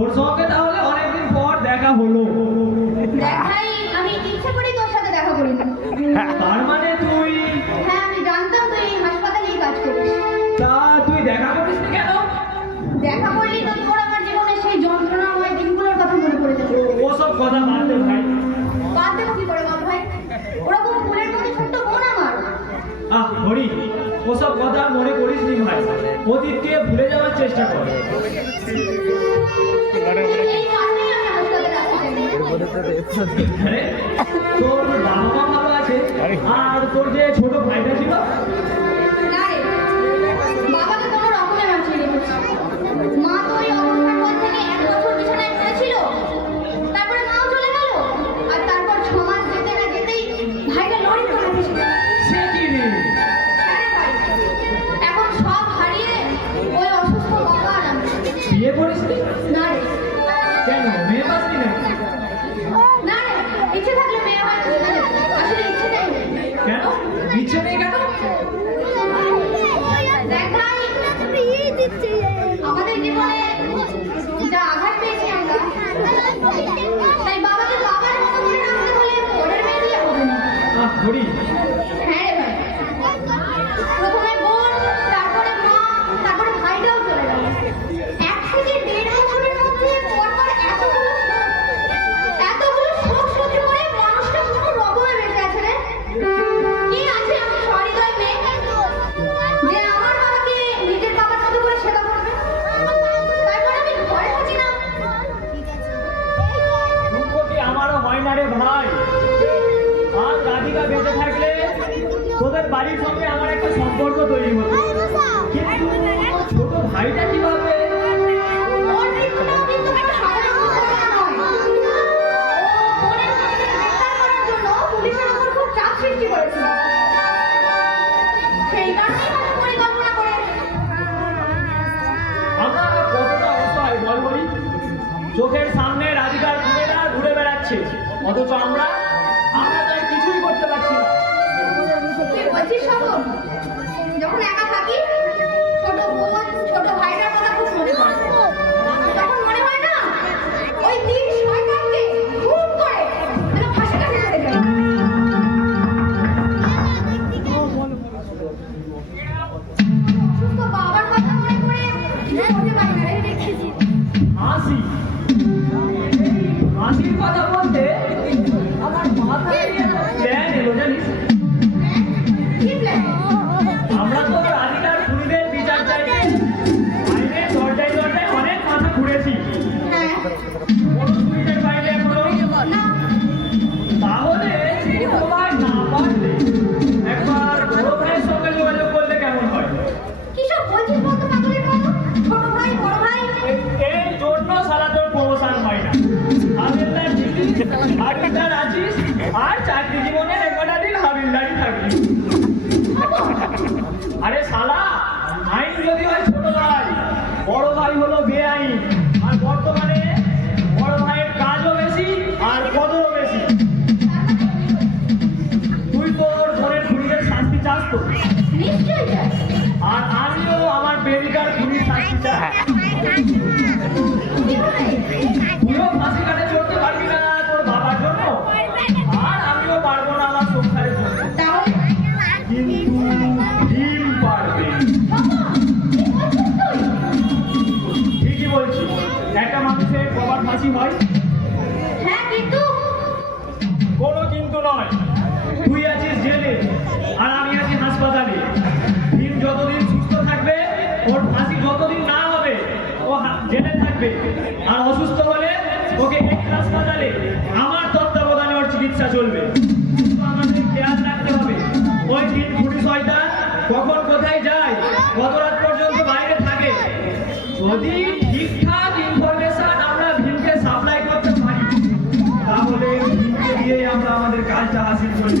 তোর সঙ্গে তাহলে অনেকদিন পর দেখা হলো। দেখাই আমি ইচ্ছে করেই তোর সাথে দেখা করি না। তার মানে তুই? হ্যাঁ আমি জানতাম তুই এই হাসপাতালেই কাজ করিস। তা তুই দেখা করিসনি কেন? দেখা করলি তো তোর আমার জীবনের সেই যন্ত্রণাময় দিনগুলোর কথা মনে পড়ে যাবে। ওসব কথা বাদ দে ভাই। বাদ দেবো কি করে বল ভাই? ওরকম ফুলের মতো ছোট্ট বোন আমার। হরি, ওসব কথা মনে করিসনি ভাই, অতীতকে ভুলে যাওয়ার চেষ্টা কর। এই কারণেই আমি হাসপাতালে আসতে চাই। আরে, তোর বাবা মা ভালো আছে? আর তোর যে ছোট ভাইটা ছিল? না রে, বাবাকে কোনো রকমে বাঁচিয়ে রেখেছি। মা তো ওই অবস্থার পর থেকে 1 বছর বিছানায় পড়েছিল, তারপরে মাও চলে গেল, আর তারপর 6 মাস যেতে না যেতেই ভাইটা লরি করে গেছিল। সে কি রে? হ্যাঁ রে ভাই, এখন সব হারিয়ে ওই অসুস্থ বাবা আর আমি। বিয়ে করিসনি? না রে, কেন, মেয়ে পাসনি নাকি? না রে, ইচ্ছে থাকলে মেয়ে হয় না, আসলে ইচ্ছেটাই নেই। কেন, ইচ্ছে নেই কেন? দেখ ভাই, আমাদের জীবনে যা আঘাত পেয়েছি আমরা, তাই বাবাকে বাবার মতো করে রাখতে হলে ওদের মেয়ে দিয়ে হবে না। হরি, হ্যাঁ রে ভাই, প্রথমে বোন, তারপরে মা, তারপরে ভাইটাও চলে গেল। 1 থেকে 1.5 বছরের মধ্যে পরপর এতগুলো শোক সহ্য করে মানুষটা কোনো রকমে বেঁচে আছে রে। কি আছে আমি সহৃদয় মেয়ে যে আমার বাবাকে নিজের বাবার মতো করে সেবা করবে? তারপর আমি ঘরে থাকি না। দুঃখ কি আমারও হয় না রে ভাই? আর রাধিকা বেঁচে থাকলে তোদের বাড়ির সঙ্গে আমার একটা সম্পর্ক তৈরি হতো, কিন্তু ছোট ভাইটা কিভাবে? ওর মৃত্যুটাও কিন্তু কোনো সাধারণ ঘটনা নয়। ও বোনের মেয়েকে গ্রেফতার করার জন্য পুলিশের উপর খুব চাপ সৃষ্টি করেছিল। সেই কারণেই হয়তো পরিকল্পনা করে। আমরা কতটা অসহায় বল বলি? চোখের সামনে রাধিকার খুনেরা ঘুরে বেড়াচ্ছে, অথচ আমরা তাই কিছুই করতে পারছি না। তুই বলছিস স্বপন, যখন একা থাকি ছোট বোন ছোট ভাইটার কথা খুব মনে পড়ে। তখন মনে হয় না ওই 3 শয়তানকে খুব করে যেন ফাঁসি কাটে চলে যায়। অসুস্থ বাবার কথা মনে করে কিছু করতে পারি না রে। হাসি, হাসির কথা বলতে আমার মাথায় প্ল্যান এলো জানিস? কি প্ল্যান? আমরা তো রাধিকার খুনিদের বিচার চাইতে বাইরে দরজায় দরজায় অনেক মাথা ঘুরেছি, হ্যাঁ কোনো সুবিধের বাইরে এখনো না, তাহলে ছোট ভাই না পারলে একবার বড় ভাইয়ের সঙ্গে যোগাযোগ করলে কেমন হয়? কি সব বলছিস বলতো পাগলের মতো? ছোট ভাই বড় ভাই এই জন্য সালা তোর প্রমোশন হয় না। হাবিলদার দিদি, হাবিলদার আছিস, আর চাকরি জীবনের একটা দিন হাবিলদারই থাকবি। আরে শালা, আইন যদি হয় ছোট ভাই, বড় ভাই হলো বেআইন। আর বর্তমানে বড় ভাইয়ের কাজও বেশি আর পদও বেশি। তুই তোর বোনের খুনিদের শাস্তি চাস তো? নিশ্চয়ই চাই। আর আমিও আমার প্রেমিকার খুনির শাস্তি চাই। কিভাবে? তুইও ফাঁসি কাটে চড়তে পারবি না তোর বাবার জন্য, আর আমিও পারবো না আমার সংসারের জন্য। তাহলে কিন্তু ভীম পারবে। ঠিকই বলছি, একটা মানুষের কবার ফাঁসি হয়? হ্যাঁ কিন্তু কোনো কিন্তু নয়। তুই আছিস জেলে আর আমি আছি হাসপাতালে। ভীম যতদিন সুস্থ থাকবে, ওর ফাঁসি যতদিন না হবে, ও জেলে থাকবে। আর অসুস্থ হলে ওকে এই হাসপাতালে আমার তত্ত্বাবধানে ওর চিকিৎসা চলবে। কিন্তু আমাদের খেয়াল রাখতে হবে ওই 3 খুনি শয়তান কখন কোথায় যায়, কত রাত পর্যন্ত বাইরে থাকে। যদি ঠিকঠাক ইনফরমেশন আমরা ভীমকে সাপ্লাই করতে পারি, তাহলে ভীমকে দিয়ে আমরা আমাদের কাজটা হাসিল করি।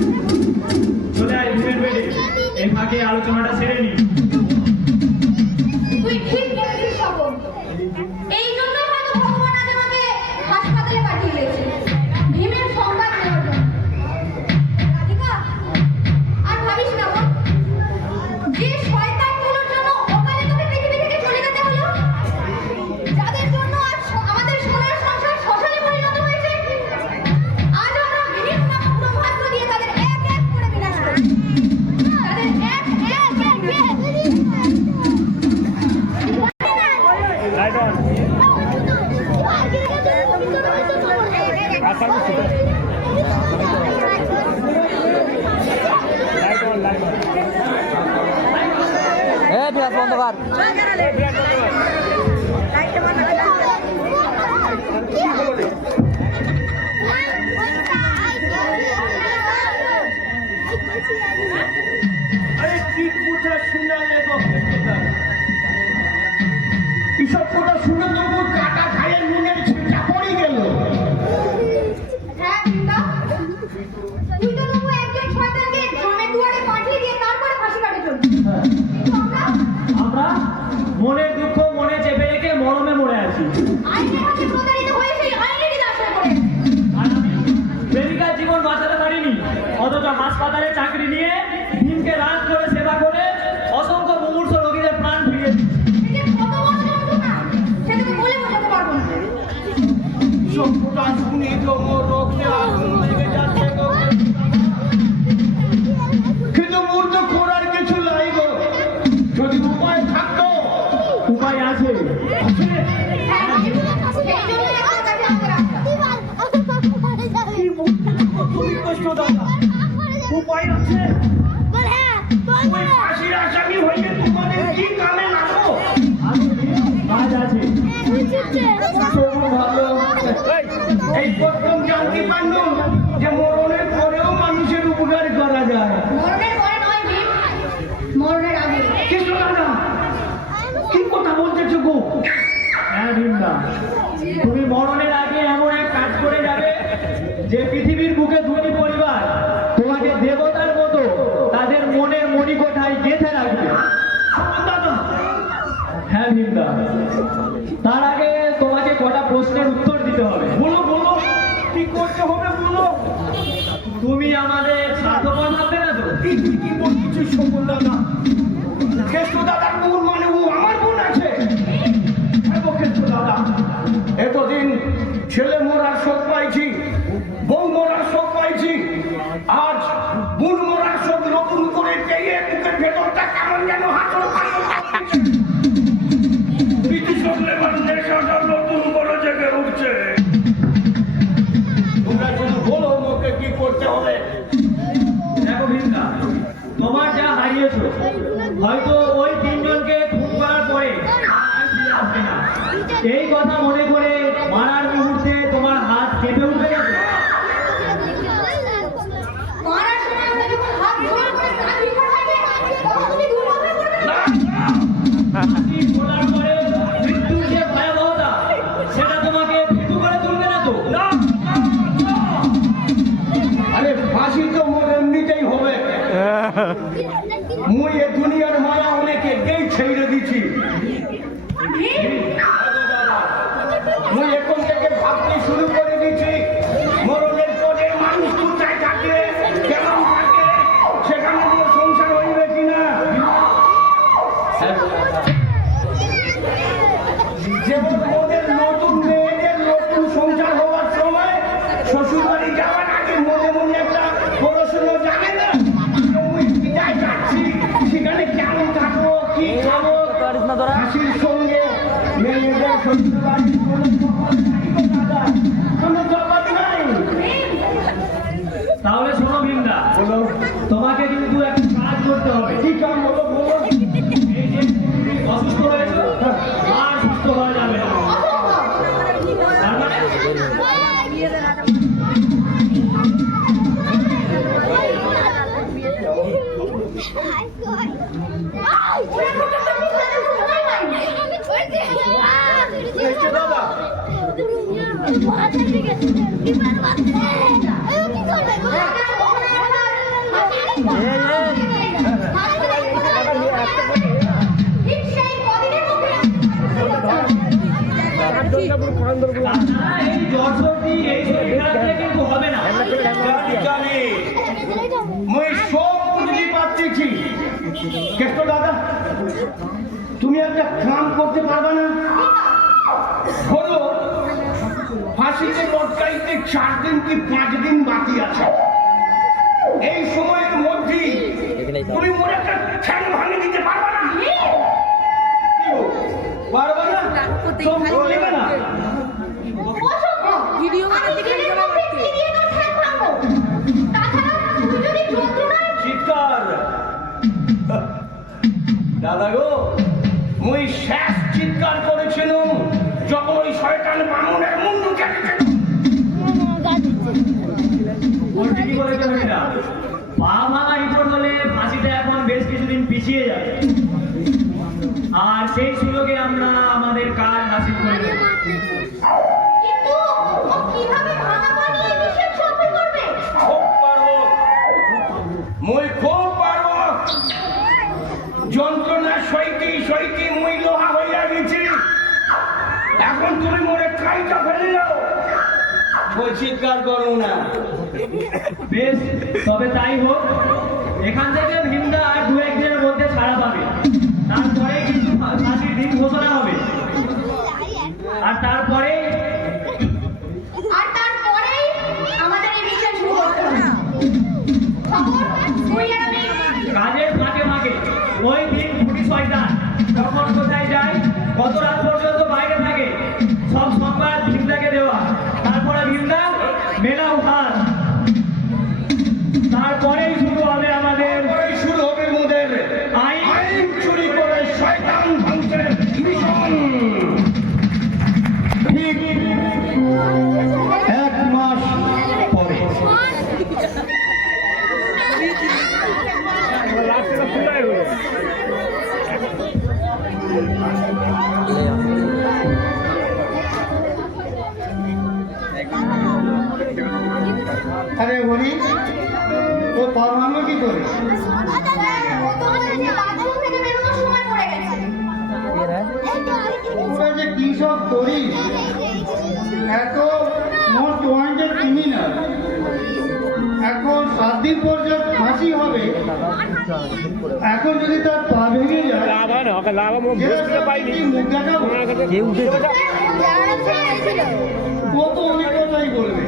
চলে আয় ভীমের বেডে, এই ফাঁকে আলোচনাটা সেরে নিই। তুই ঠিক বলেছিস স্বপন। এই জন্যই হয়তো ভগবান আজ আমাকে হাসপাতালে পাঠিয়ে দিয়েছে ভীমের সংবাদ নেওয়ার জন্য। রাধিকা, আর ভাবিস না বোন, যে শয়তানগুলোর জন্য অকালে তোকে পৃথিবী থেকে চলে যেতে হলো, যাদের জন্য আজ আমাদের বন্ধ কর। আরে কি কথা শুনালে গো এসব কথা শুনে তো মোর কাটা খায়ে নুনের ছিটা পড়ে গেল। হ্যাঁ বৃন্দা, তুই তো তবু একজন শয়তানকে গ্রামের দুয়ারে পাঠিয়ে দিয়ে তারপরে ফাঁসি কাটে চলবি। কিন্তু আমরা মনের দুঃখ মনে চেপে রেখে মরমে মরে আছি। আইনের হাতে প্রতারিত হয়ে সেই আইনেরই আশ্রয় করে। আর আমি প্রেমিকার জীবন বাঁচাতে পারিনি, অথচ হাসপাতালে চাকরি নিয়ে দিনকে রাত করে সেবা করে অসংখ্য মুমূর্ষু রোগীদের প্রাণ ফিরিয়ে দিচ্ছি। এ যে কত বড় যন্ত্রণা, সেটা তো বলে বোঝাতে পারবো না। সব কথা শুনে তো মোর রক্তে আগুন লেগে যাচ্ছে গো। কিন্তু মোর তো করার কিছু নাই গো। যদি উপায় থাকতো। উপায় আছে। হ্যাঁ, সেই জন্যই আমার কাছে আমাদের আশা। কি বলছো তুমি কষ্ট দাদা? উপায় আছে? ওই ফাঁসির আসামি হয়ে তোমাদের কি কামে লাগো? কাজ আছে। তবু ভালো। এই প্রথম জানতে পারলাম যে মরণের পরেও মানুষের উপকার করা যায়। মরণের পরে নয় ভীম, মরণের আগে। কৃষ্ণ দাদা কি কথা বলতেছো গো? হ্যাঁ ভীমদা, তুমি মরণের আগে এমন এক কাজ করে যাবে যে পৃথিবীর বুকে দুটি পরিবার তোমাকে দেবতার মতো তাদের মনের মণিকোঠায় গেঁথে রাখবে। দাদা হ্যাঁ ভীমদা, তার আগে তোমাকে কটা প্রশ্নের উত্তর দিতে হবে। বলো বলো কি করতে হবে বলো। তুমি আমাদের স্বার্থপর ভাববে না তো? কি তুই কি বলছিস সকল দাদা? কৃষ্ণ দাদার বোন মানে ও আমার বোন আছে? হ্যাঁ গো কৃষ্ণ দাদা, এতদিন ছেলে মরার শোক পাইছি, বউ মরার শোক পাইছি, আজ বোন মরার শোক নতুন করে পেয়ে বুকের ভেতরটা কেমন যেন হাতল নতুন করে জেগে উঠছে। তোমরা শুধু বলো মুখে কি করতে হবে। দেখো ভীমদা, তোমার যা হারিয়েছো হয়তো ওই তিনজনকে খুন করার পরে আর ফিরে আসবে না। এই কথা মনে করে মারার মুহূর্তে তোমার হাত কেঁপে উঠবে না তো? মারার সময় আমরা যখন হাত জোর করে কান ভিখা থাকে, তখন তুমি দুর্বল করবে না। ফাঁসি খোলার পরে মৃত্যুর যে ভয়াবহতা সেটা তোমাকে ভীতু করে তুলবে না তো? আরে ফাঁসি তো মোর এমনিতেই হবে। মুই এ দুনিয়ার মায়া অনেকে গেই ছেড়ে দিছি। মুই এখন থেকে ভাবতে শুরু করে দিছি মরণের পরে মানুষ কোথায় থাকে, কেমন থাকে, সেখানে মোর সংসার হইবে কিনা। যেমন মোদের নতুন মেয়েদের নতুন সংসার হওয়ার সময় শ্বশুর বাড়ি যাওয়ার আগে মনে মনে একটা পড়াশুনো জানে না, মুই বিদায় যাচ্ছি, সেখানে কেমন থাকবো, কি খাবো, হাসির সঙ্গে মেয়েদের শ্বশুর বাড়ির কোনো তফাৎ নাই। তাহলে শোনো ভীমদা, বলো তোমাকে কিন্তু একটা কাজ করতে হবে। কি কাম বলো বলো। এই যে তুমি অসুস্থ হয়েছো, আর সুস্থ হওয়া যাবে না। তার মানে দাদা ঠিক সেই কদিনের মধ্যে তাছাড়া এই জ্বর সর্দি এই শরীর খারাপ দিয়ে কিন্তু হবে না। জানি জানি মুই সব বুঝতে পারতেছি। কৃষ্ণ দাদা তুমি একটা কাম করতে পারবে না? ধরো ফাঁসিতে লটকাইতে 4 দিন কি 5 দিন বাকি আছে। এই সময়ের মধ্যে তুমি মোর একটা ঠ্যাং ভাঙে দিতে পারবে না? পারবে না? সম্ভব নেবে না? ভিডিও বানাতে গেলে তাছাড়া তুই যদি যন্ত্রণায় চিৎকার দাদা গো মুই শেষ চিৎকার করেছিল যখন ওই শয়তান বামুনের মুন্ডু কেটেছিল। ওর ঠিকই বলেছে মেয়েরা, পা ভাঙা রিপোর্ট হলে ফাঁসিটা এখন বেশ কিছুদিন পিছিয়ে যাবে, আর সেই সুযোগে আমরা আমাদের কাজ হাসিল করে নেব। কিন্তু ও কিভাবে ভাঙা পা নিয়ে নিষেধ সফল করবে? খুব পারবো, মুই খুব পারবো। যন্ত্রণা সইতে সইতে মুই লোহা হইয়া গেছি। এখন তুমি মোরে কাইটা ফেলে যাও, ওই চিৎকার করো না। বেশ, তবে তাই হোক। এখান থেকে ভিমদা আর দু একদিনের মধ্যে ছাড়া পাবে, তারপরে কিন্তু ফাঁসির দিন ঘোষণা হবে। আর তারপরেই আমাদের এই মিশন শুরু করতে হবে। খবর তুই আর আমি কাজের ফাঁকে ফাঁকে ওই দিন খুঁটি শয়তান কখন কোথায় যায়, কত রাত পর্যন্ত বাইরে থাকে, সব সংবাদ ভিমদাকে দেওয়া। তারপরে ভিমদা মেলা উঠান, তারপরেই শুরু হবে আমাদের তারপরেই শুরু হবে মোদের আইন চুরি করে শয়তান ধ্বংসের মিশন। ঠিক 1 মাস পরে আরে হরি, ও পা ভাঙলো কি করে? ও তো বাথরুম থেকে বেরোনোর সময় পড়ে গেছে। ওরা যে কি সব করি, এত মোস্ট ওয়ান্টেড ক্রিমিনাল। এখন 7 দিন পর যে ফাঁসি হবে, এখন যদি তার পা ভেঙে যায়, কি মুখ দেখাবো? ও তো অনেক কথাই বলবে।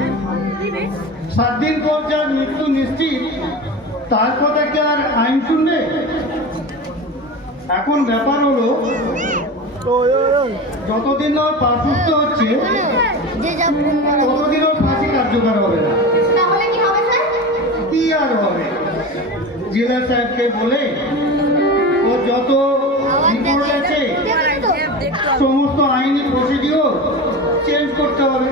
7 দিন পর যার মৃত্যু নিশ্চিত, তার কথা কি আর আইন শুনবে? এখন ব্যাপার হলো, যতদিন না ওর পা সুস্থ হচ্ছে, ততদিন ওর ফাঁসি কার্যকর হবে না। তাহলে কি হবে স্যার? কি আর হবে, জেলা সাহেবকে বলে ও যত রিপোর্ট আছে সমস্ত আইনি প্রসিডিওর চেঞ্জ করতে হবে।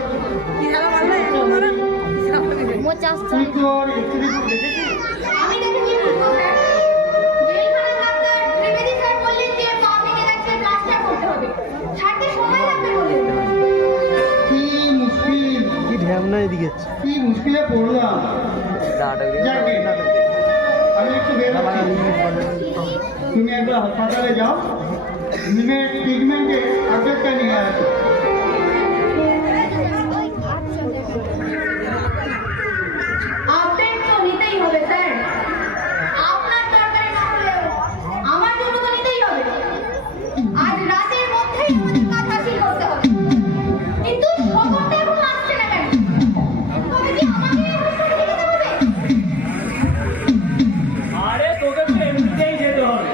তুই তো আর একটু রিপোর্ট দেখেছিস? আমি দেখেছি স্যার, জেলখানার ডাক্তার ত্রিবেদী স্যার বললেন যে পা ভেঙে গেছে, প্লাস্টার করতে হবে, ছাড়তে সময় লাগবে বললেন। কি মুশকিল, কি মুশকিলে পড়লাম। যাকে আমি একটু বেরোচ্ছি, তুমি একবার হাসপাতালে যাও, ট্রিটমেন্টে আপডেটটা নিয়ে আসো। আপডেট তো নিতেই হবে স্যার, আপনার দরকারে না হলেও আমার জন্য তো নিতেই হবে। আজ রাতের মধ্যেই আমাদের কাজ হাসিল করতে হবে। কিন্তু খবরটা এখনো আসছে না কেন? তবে কি আমাকে এই অনুষ্ঠানে যেতে হবে? আরে তোকে তো এমনিতেই যেতে হবে,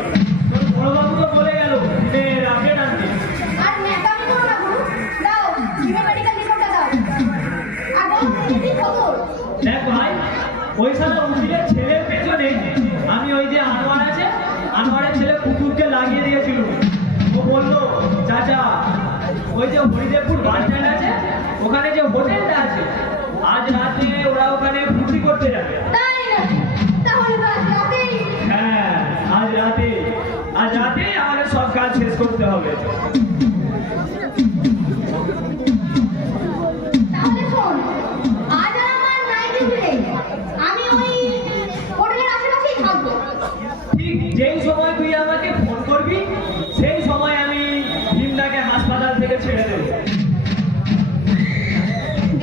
তোর বড়বাবু তো বলে গেল যে আপডেট আনতে। আর ন্যাকামি করো না গুরু, দাও জিরো মেডিকেল রিপোর্টটা দাও। আর বলো কি খবর? দেখ ভাই, ওই সাথে উকিলের ছেলের পেছনে আমি ওই যে আনোয়ার আছে, আনোয়ারের ছেলে কুকুরকে লাগিয়ে দিয়েছিল। ও বললো, চাচা ওই যে হরিদেবপুর বাস স্ট্যান্ড আছে, ওখানে যে হোটেলটা আছে, আজ রাতে ওরা ওখানে ফুর্তি করতে যাবে। তাই না? তাহলে তো আজ রাতেই। হ্যাঁ, আজ রাতেই আমাদের সব কাজ শেষ করতে হবে। তাহলে শোন, আজ আর আমার নাইট ডিউটি নেই, আমি ওই হোটেলের আশেপাশেই থাকবো। ঠিক যেই সময় তুই আমাকে ফোন করবি, সেই সময় আমি ভিমদাকে হাসপাতাল থেকে ছেড়ে দেবো।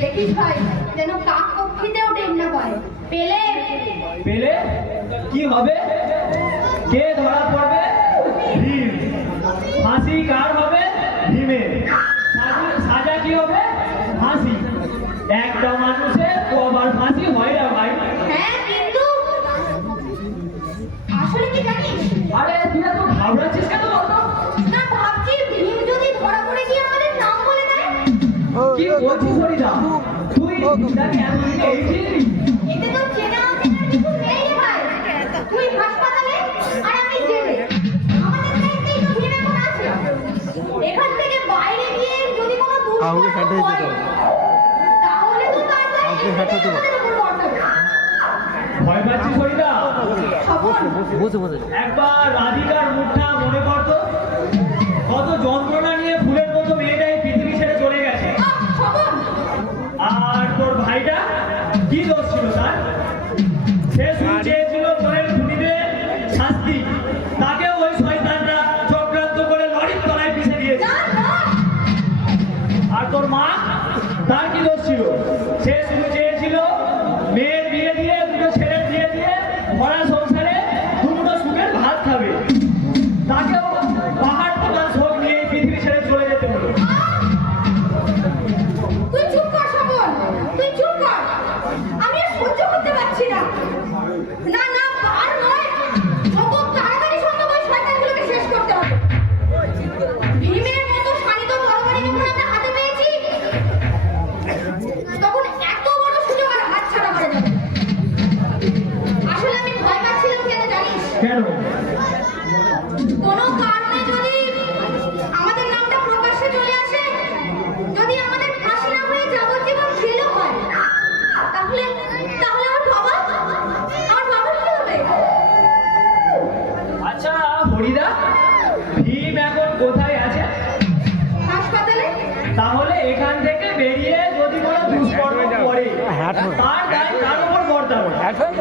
দেখিস ভাই, যেন কাক পক্ষীতেও টের না পায়। পেলে কি হবে? কে ধরা পড়বে? ভীম। ফাঁসি কার হবে? ভীমের। সাজা কি হবে? ফাঁসি। একটা মানুষের কবার ফাঁসি হয় না ভাই? হ্যাঁ, কিন্তু আসলে কি জানিস? আরে তুই এত ঘাবড়াচ্ছিস কেন বলতো? না, ভাবছি ভীম যদি ধরা পড়ে গিয়ে আমাদের নাম বলে দেয়। কি বলছিস হরিদা? তুই ভিমদাকে এতদিনে এই চিনলি? এতে তো চেনা অচেনার কিছু নেই রে ভাই। তুই হাসপাতালে আর আমি জেলে, আমাদের দায়িত্বেই তো ভীম এখন আছে। কাউকে হেঁটে যেতে হবে। তাহলে তো তার দায় কাউকে হেঁটে যেতে হবে। আমাদের উপর বর্তাবে। ভয় পাচ্ছিস হরিদা? স্বপন, বসে বসে একবার রাধিকার মুখটা মনে করতো, কত যন্ত্রণা নিয়ে ফুলের মতো মেয়েটা এই পৃথিবী ছেড়ে চলে গেছে। স্বপন, আর তোর ভাইটা কি দোষ ছিল তার? সে শুধু চেয়েছিল তোরের খুনিদের শাস্তি, তাকে ওই শয়তানরা চক্রান্ত করে লরির তলায় পিষে দিয়েছে। না, না, আর তোর মা, তার কি দোষ ছিল? সে শুধু চেয়েছিল মেয়ের বিয়ে দিয়ে, দুটো ছেলের বিয়ে দিয়ে ভরা সংসারে দুটো সুখের ভাত খাবে, তাকেও পাহাড় প্রধান শোক নিয়ে এই পৃথিবী ছেড়ে চলে যেতে হলো। তুই চুপ কর স্বপন, তুই চুপ কর। আমি আর সহ্য করতে পারছি না। না, না, আর নয়। যত তাড়াতাড়ি সম্ভব ওই শয়তানগুলোকে শেষ করতে হবে। ভীমের মতো শানিত তরবারি যখন আমরা হাতে পেয়েছি, তখন এত বড় সুযোগ আর হাতছাড়া করা যাবে না। আসলে আমি ভয় পাচ্ছিলাম কেন জানিস? কেন? কোনো কারণে যদি আমাদের নামটা প্রকাশ্যে চলে আসে, যদি আমাদের ফাঁসি না হয়ে যাবজ্জীবন জেলও হয়, তাহলে তাহলে আমার বাবার কি হবে? আচ্ছা হরিদা, ভীম এখন কোথায় আছে? হাসপাতালে। তাহলে এখান থেকে বেরিয়ে যদি কোনো দুষ্কর্ম করে, হ্যাট হয়ে। তার দায় কার উপর বর্তাবে?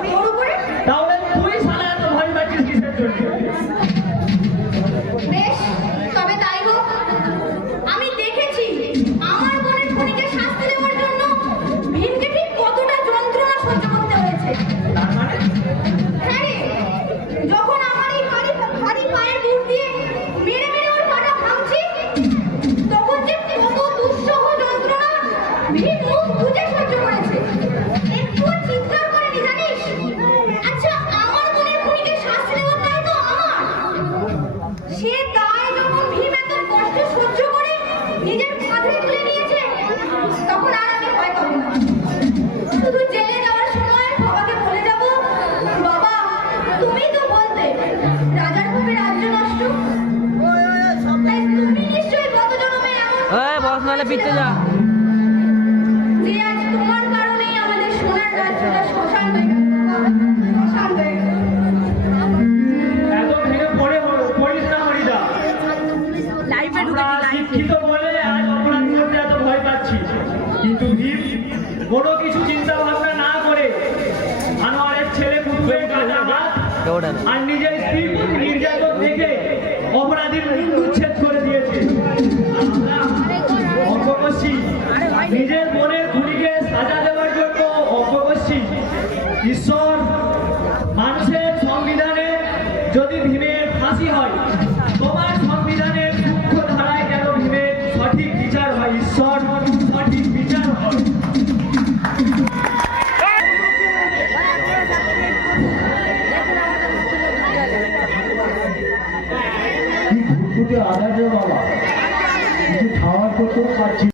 তোর উপরে? তাহলে তুই শালা এত ভয় পাচ্ছিস কিসের জন্য? বেশ, তবে তাই হোক। আমি দেখেছি আমার বোনের খুনিকে শাস্তি দেওয়ার জন্য ভীমকে ঠিক কতটা যন্ত্রণা সহ্য করতে হয়েছে। তার মানে হ্যাঁ রে, যখন আমার এই ভারী পায়ের বুট দিয়ে মেরে মেরে ওর পাটা ভাঙছি, তখন যে কত দুঃসহ যন্ত্রণা ভীম মুখ বুজে সহ্য করেছে। একটুও চিৎকার করেনি জানিস? আচ্ছা, আমার বোনের খুনিকে শাস্তি দেওয়ার দায় তো আমার। সে দায় যখন ভীম এত কষ্ট সহ্য করে নিজের কাঁধে তুলে নিয়েছে, তখন আর আমি ভয় পাবো না। শুধু জেলে যাওয়ার সময় বাবাকে বলে যাব, বাবা তুমি তো বলতে রাজার হবে রাজ্য নষ্ট, তাই তুমি নিশ্চয়ই গত জন্মে এমন বস নাহলে পিছতে যা। যে আজ তোমার কারণেই আমাদের সোনার রাজ্যটা শ্মশান হয়ে গেল। বাবা, শ্মশান হয়ে গেল। এত ভেঙে পড়িস না হরিদা। আমরা শিক্ষিত বলে আজ অপরাধ করতে এত ভয় পাচ্ছি, কিন্তু ভীম কোনো কিছু চিন্তা ভাবনা না করে আনোয়ারের ছেলে পুতুলের কাটা হাত আর নিজের স্ত্রীর প্রতি নির্যাতন দেখে অপরাধীর মুখ উচ্ছেদ করে দিয়েছে। আমরা অজ্ঞ করছি, নিজের মনের খুনিকে সাজা দেওয়ার জন্য অজ্ঞ করছি। ঈশ্বর, মানুষের সংবিধানে যদি ভীমের ফাঁসি হয়, তোমার সংবিধানের সূক্ষ্ম ধারায় যেন ভীমের সঠিক বিচার হয়। ঈশ্বর, সঠিক বিচার হয়। ঘুরঘুটে আদার রে বাবা, কিছু খাওয়ার করতেও পারছি